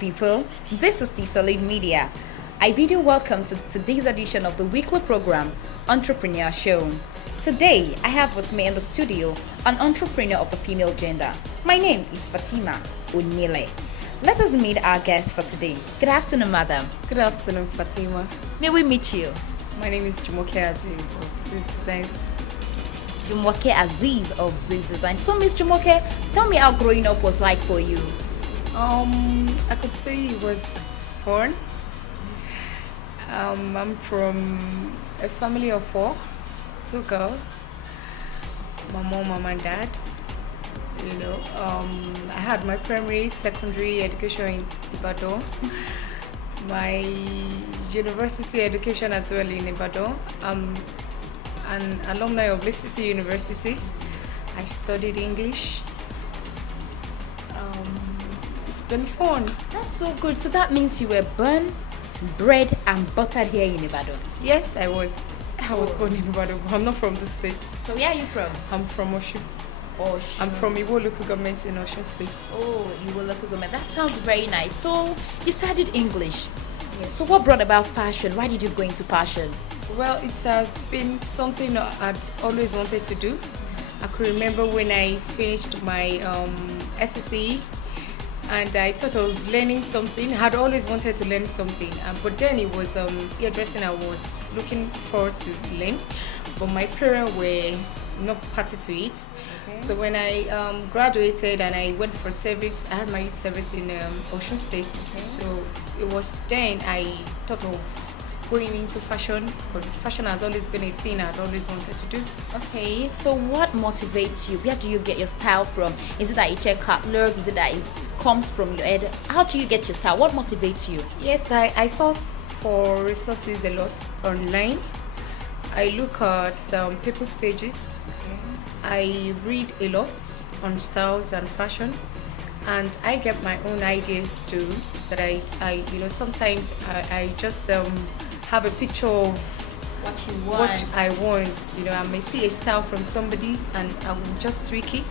people? This is T-Solid Media. I bid you welcome to today's edition of the weekly program, Entrepreneur Show. Today, I have with me in the studio an entrepreneur of the female gender. My name is Fatima Onile. Let us meet our guest for today. Good afternoon, madam. Good afternoon, Fatima. May we meet you? My name is Jumoke Aziz of Ziz Designs. Jumoke Aziz of Ziz Design. So, Miss Jumoke, tell me how growing up was like for you. I could say it was fun. I'm from a family of 4, 2 girls, my mom and dad. I had my primary, secondary education in Ibadan, my university education as well in Ibadan. I'm an alumni of Lee City University. I studied English. It's been fun. That's so good. So that means you were born, bred, and buttered here in Ibadan. Yes, I was born in Ibadan, but I'm not from the state. So where are you from? I'm from Osun. Osun. I'm from Iwo local government in Osun State. Oh, Iwo local government. That sounds very nice. So you studied English. Yes. So what brought about fashion? Why did you go into fashion? Well, it has been something I'd always wanted to do. I could remember when I finished my SSE and I thought of learning something. I had always wanted to learn something, but then it was hairdressing I was looking forward to learn. But my parents were not party to it. Okay. So when I graduated and I went for service, I had my youth service in Osun State. Okay. So it was then I thought of going into fashion, because fashion has always been a thing I'd always wanted to do. Okay, so what motivates you? Where do you get your style from? Is it that you check catalogs? Is it that it comes from your head? How do you get your style? What motivates you? Yes, I source for resources a lot online. I look at people's pages. I read a lot on styles and fashion, and I get my own ideas too. That I sometimes I just have a picture of What you want? what I want. I may see a style from somebody and I will just tweak it,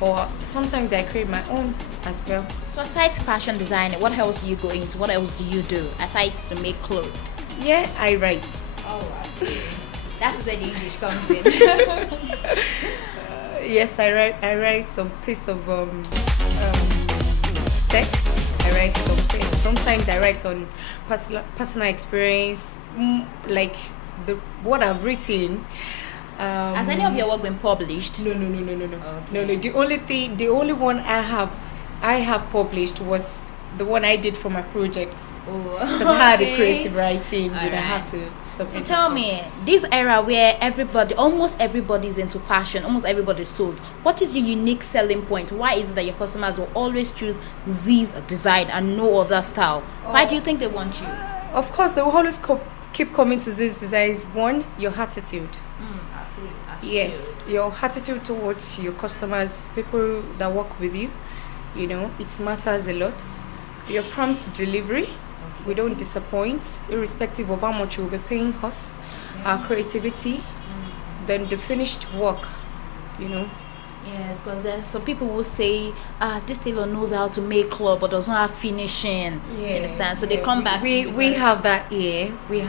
or sometimes I create my own as well. So aside fashion design, what else do you go into? What else do you do aside to make clothes? Yeah, I write. Oh, I see. That is where the English comes in. Yes, I write some piece of text. I write some things. Sometimes I write on personal experience, like what I've written. Has any of your work been published? No. Okay. No. The only one I have published was the one I did for my project. Oh, Because I had a creative writing, I had Alright. to submit. So tell me, this era where almost everybody's into fashion, almost everybody sews, what is your unique selling point? Why is it that your customers will always choose Z's design and no other style? Why do you think they want you? Of course, they will always keep coming to these designs. One, your attitude. I see. Attitude. Yes, your attitude towards your customers, people that work with you, it matters a lot. Your prompt delivery, we don't disappoint, irrespective of how much you'll be paying us. Our creativity, then the finished work, Yes, because there's some people will say, this tailor knows how to make clothes but doesn't have finishing. You understand? So they come back to you. We have that ear. We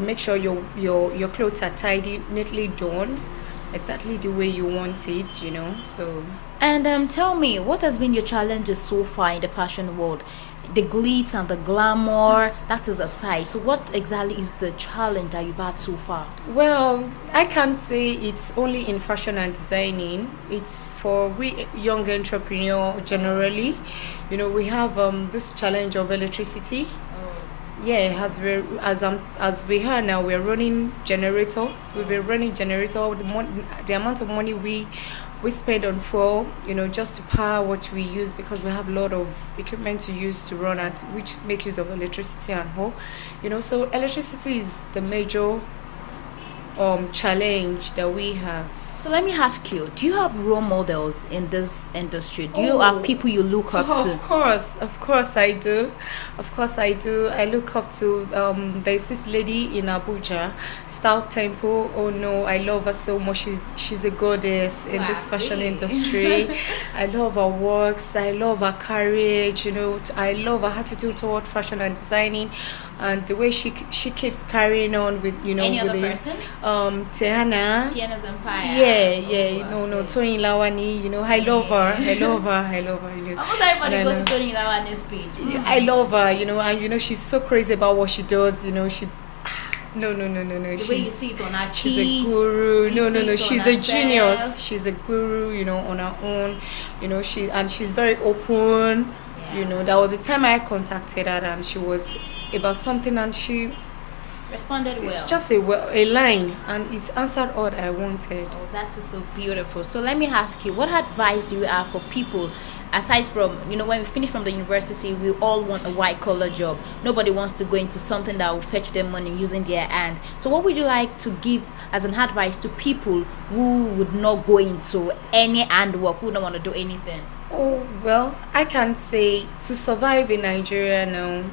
make sure your clothes are tidy, neatly done, exactly the way you want it, so. And tell me, what has been your challenges so far in the fashion world? The glitz and the glamour, that is aside. So what exactly is the challenge that you've had so far? Well, I can't say it's only in fashion and designing. It's for we young entrepreneur generally. We have this challenge of electricity. Yeah, as we are now, we're running generator. We've been running generator. The amount of money we spend on fuel, just to power what we use, because we have a lot of equipment to use to run at, which make use of electricity and whole. So electricity is the major challenge that we have. So let me ask you, do you have role models in this industry? Do you have people you look up to? Of course I do. Of course I do. I look up to there's this lady in Abuja, Style Temple. Oh no, I love her so much. She's a goddess in this fashion industry. I love her works. I love her courage. I love her attitude toward fashion and designing, and the way she keeps carrying on with Any with other the person? Tiana's Empire. No, Tony Lawani, I love her. I love her. Almost everybody goes to Tony Lawani's page. I love her, and she's so crazy about what she does, she no. The way you see it on her She's kids, a guru. No. She's a herself. genius. She's a guru, on her own. She's very open. Yeah. There was a time I contacted her and she was about something and she Responded well. it's just a line and it answered all I wanted. Oh, that's so beautiful. So let me ask you, what advice do you have for people, aside from, when we finish from the university, we all want a white collar job. Nobody wants to go into something that will fetch them money using their hand. So what would you like to give as an advice to people who would not go into any handwork, who don't want to do anything? Oh, well, I can say to survive in Nigeria now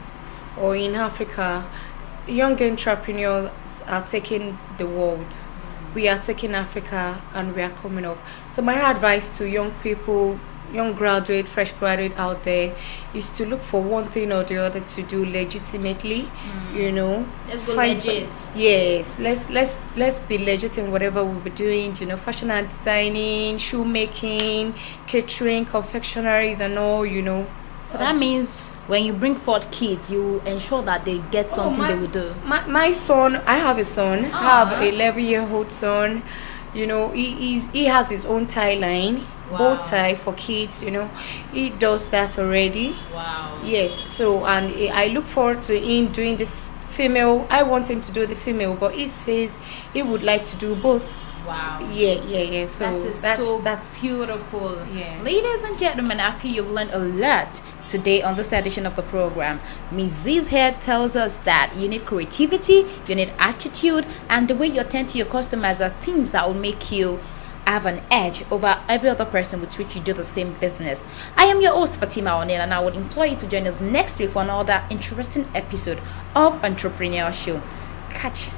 or in Africa, young entrepreneurs are taking the world. We are taking Africa and we are coming up. So my advice to young people, young graduate, fresh graduate out there is to look for one thing or the other to do legitimately. Let's go legit. Yes, let's be legit in whatever we'll be doing. Fashion and designing, shoemaking, catering, confectionaries, and all. So that means when you bring forth kids, you ensure that they get something they will do. My son, I have a son. I have an 11-year-old son. He has his own tie line, bow tie for kids. He does that already. Wow. Yes. So and I look forward to him doing this female. I want him to do the female, but he says he would like to do both. Wow. Yeah. So that's beautiful. Yeah. Ladies and gentlemen, I feel you've learned a lot today on this edition of the program. Ms. Z's here tells us that you need creativity, you need attitude, and the way you attend to your customers are things that will make you have an edge over every other person with which you do the same business. I am your host, Fatima Onel, and I would implore you to join us next week for another interesting episode of Entrepreneur Show. Catch